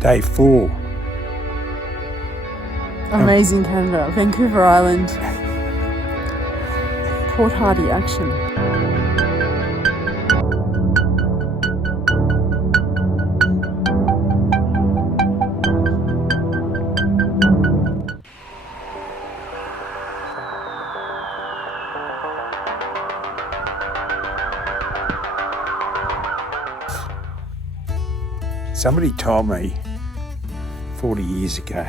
Day 4. Amazing Canada, Vancouver Island, Port Hardy action. Somebody told me 40 years ago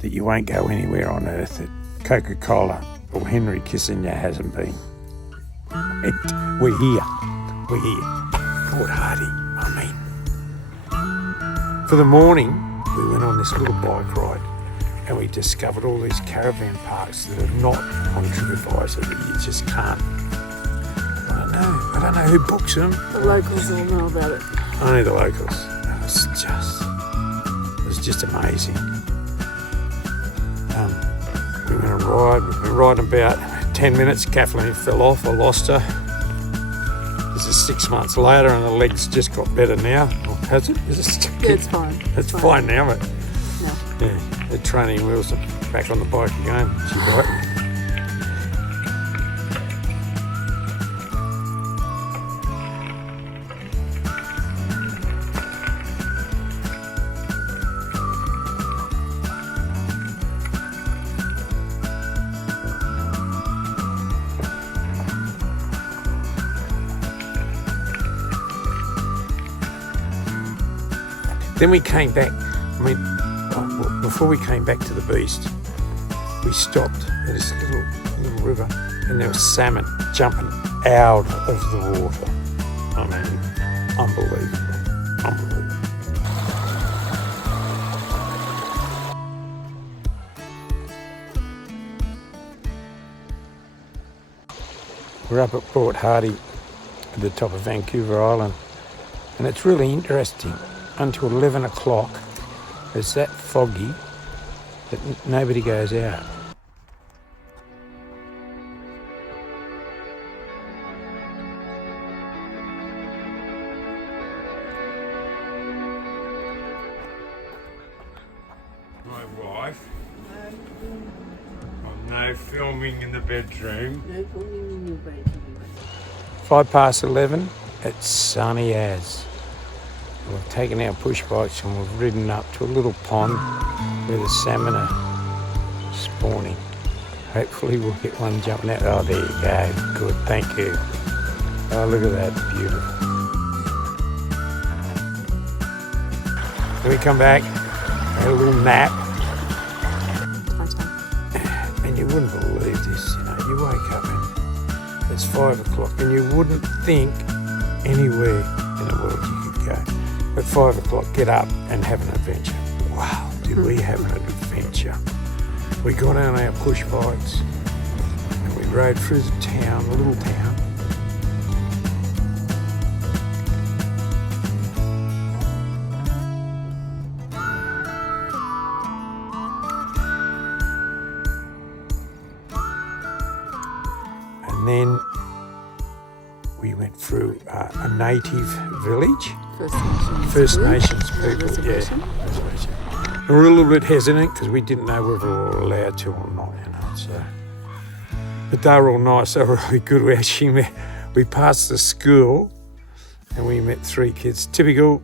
that you won't go anywhere on earth that Coca-Cola or Henry Kissinger hasn't been. We're here. Port Hardy, For the morning, we went on this little bike ride and we discovered all these caravan parks that are not on TripAdvisor that you just can't. I don't know who books them. The locals all know about it. Only the locals. It was just amazing. We went on a ride. We've been riding about 10 minutes. Kathleen fell off. I lost her. This is 6 months later, and the legs just got better now. Oh, has it? Is it still? Yeah, it's fine. It's fine now, but no. Yeah, the training wheels are back on the bike again. She's right. Then we came back, before we came back to the beast, we stopped at this little river and there was salmon jumping out of the water. Unbelievable. We're up at Port Hardy at the top of Vancouver Island, and it's really interesting. Until 11 o'clock, it's that foggy that nobody goes out. My wife. No filming in the bedroom. No filming in your bedroom. 11:05, it's sunny as. We've taken our push bikes and we've ridden up to a little pond where the salmon are spawning. Hopefully we'll get one jumping out. Oh, there you go. Good, thank you. Oh, look at that, beautiful. Then we come back, had a little nap. And you wouldn't believe this, you wake up and it's 5 o'clock and you wouldn't think anywhere in the world you could go. At 5 o'clock, get up and have an adventure. Wow, did we have an adventure. We got on our push bikes and we rode through the town, the little town. And then we went through a native village. First Nations people, Reservation. And we were a little bit hesitant because we didn't know whether we were allowed to or not, So, but they were all nice. They were really good. We passed the school and we met 3 kids. Typical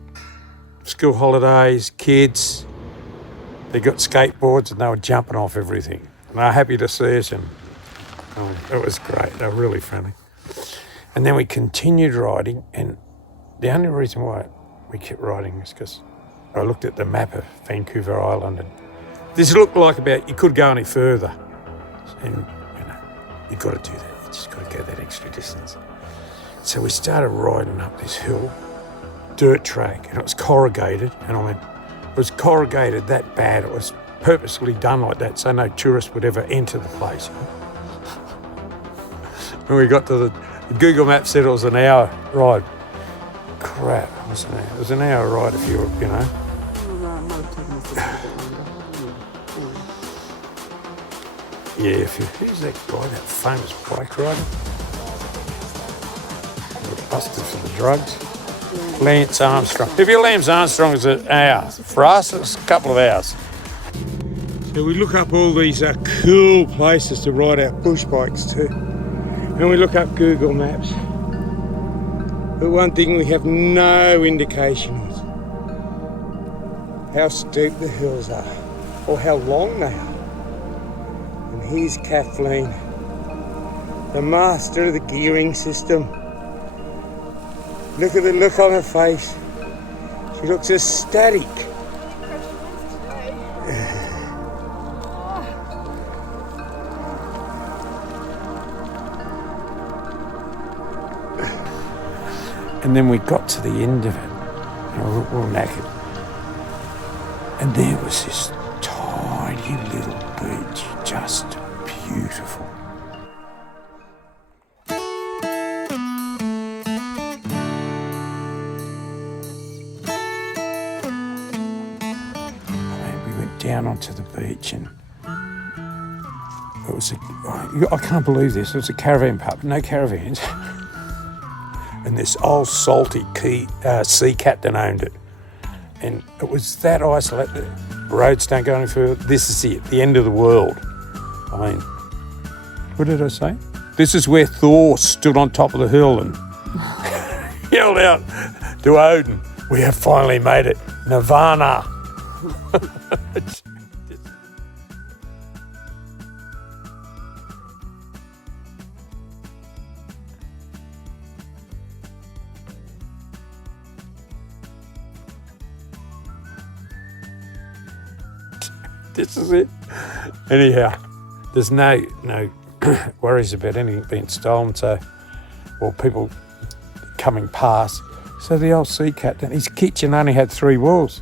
school holidays, kids. They got skateboards and they were jumping off everything. And they were happy to see us, and it was great. They were really friendly. And then we continued riding, and the only reason why we kept riding is because I looked at the map of Vancouver Island, and this looked like you could go any further. And, you've got to do that. You just got to go that extra distance. So we started riding up this hill, dirt track, and it was corrugated. And it was corrugated that bad. It was purposely done like that so no tourist would ever enter the place. When we got to the Google Maps said it was an hour ride. Crap, it was an hour ride if you were, Yeah, who's that guy, that famous bike rider? He was busted for the drugs. Yeah. Lance Armstrong. If you're Lance Armstrong, it's an hour. For us, it's a couple of hours. So we look up all these cool places to ride our push bikes to. And we look up Google Maps. But one thing we have no indication of: how steep the hills are, or how long they are. And here's Kathleen, the master of the gearing system. Look at the look on her face. She looks ecstatic. And then we got to the end of it, and we were all knackered. And there was this tiny little beach, just beautiful. We went down onto the beach, and it was I can't believe this, it was a caravan park, no caravans. And this old salty sea captain owned it. And it was that isolated, the roads don't go any further. This is it, the end of the world. I mean, what did I say? This is where Thor stood on top of the hill and yelled out to Odin, "We have finally made it, Nirvana." This is it. Anyhow, there's no worries about anything being stolen, or people coming past. So the old sea captain, his kitchen only had 3 walls.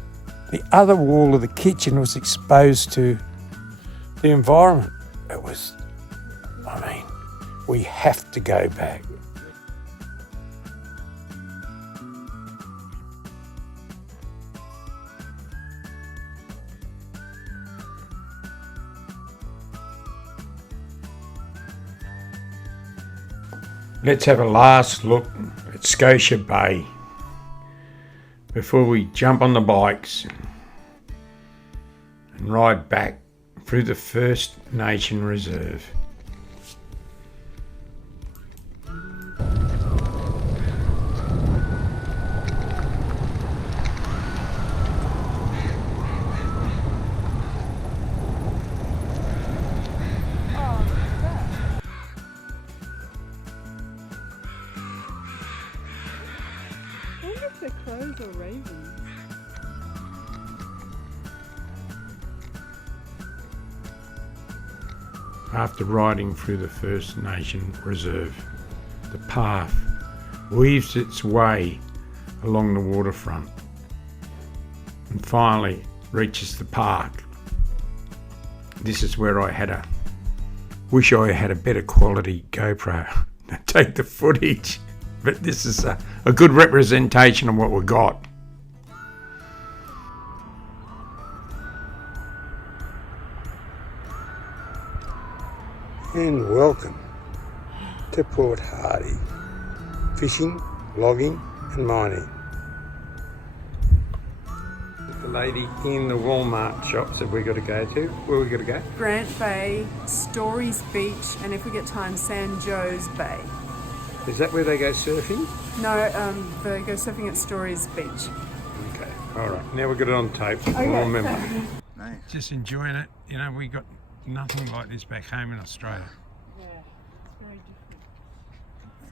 The other wall of the kitchen was exposed to the environment. It was, we have to go back. Let's have a last look at Scotia Bay before we jump on the bikes and ride back through the First Nation Reserve. They're crows or ravens. After riding through the First Nation Reserve, the path weaves its way along the waterfront and finally reaches the park. This is where I wish I had a better quality GoPro to take the footage. But this is a good representation of what we got. And welcome to Port Hardy. Fishing, logging and mining. The lady in the Walmart shop said we got to go to. Where we got to go? Grant Bay, Stories Beach, and if we get time, San Joe's Bay. Is that where they go surfing? No, they go surfing at Stories Beach. Okay, all right. Now we've got it on tape. Okay. We'll remember. Just enjoying it. You know, we got nothing like this back home in Australia. Yeah, it's very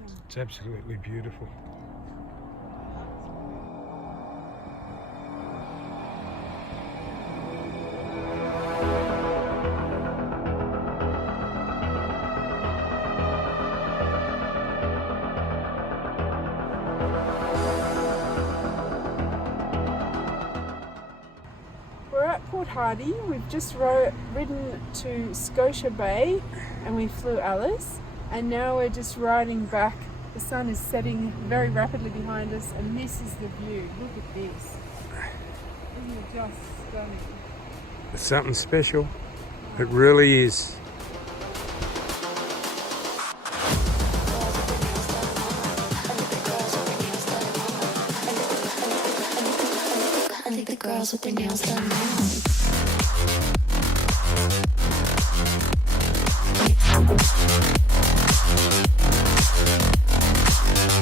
different. It's absolutely beautiful. We're at Port Hardy. We've just ridden to Scotia Bay and we flew Alice, and now we're just riding back. The sun is setting very rapidly behind us, and this is the view. Look at this. Isn't it just stunning? It's something special. It really is. think the girls with their nails done now.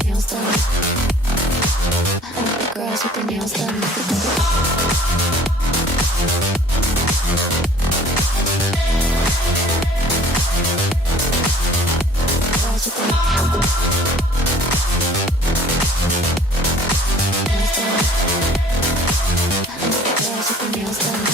Nails done. I think the girls with their nails done. Girls with their nails done. I think the girls with their nails done now.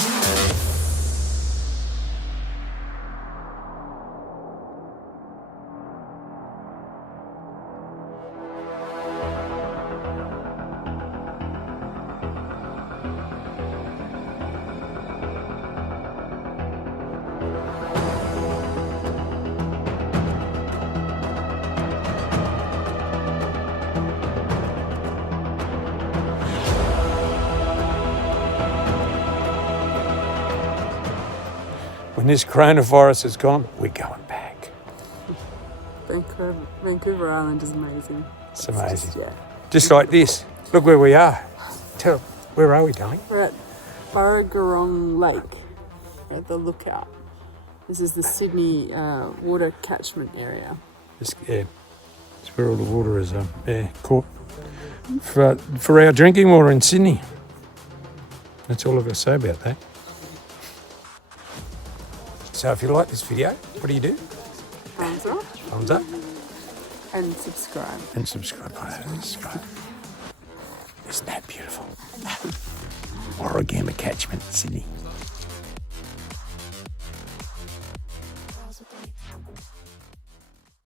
When this coronavirus is gone, we're going back. Vancouver Island is amazing. It's amazing. Yeah. Just like this. Look where we are. Where are we, darling? We're at Burragorong Lake at the lookout. This is the Sydney water catchment area. It's where all the water is caught for our drinking water in Sydney. That's all I've got to say about that. So if you like this video, what do you do? Thumbs up Thumbs up and subscribe. and subscribe. Subscribe. Isn't that beautiful? Warragamba catchment, Sydney.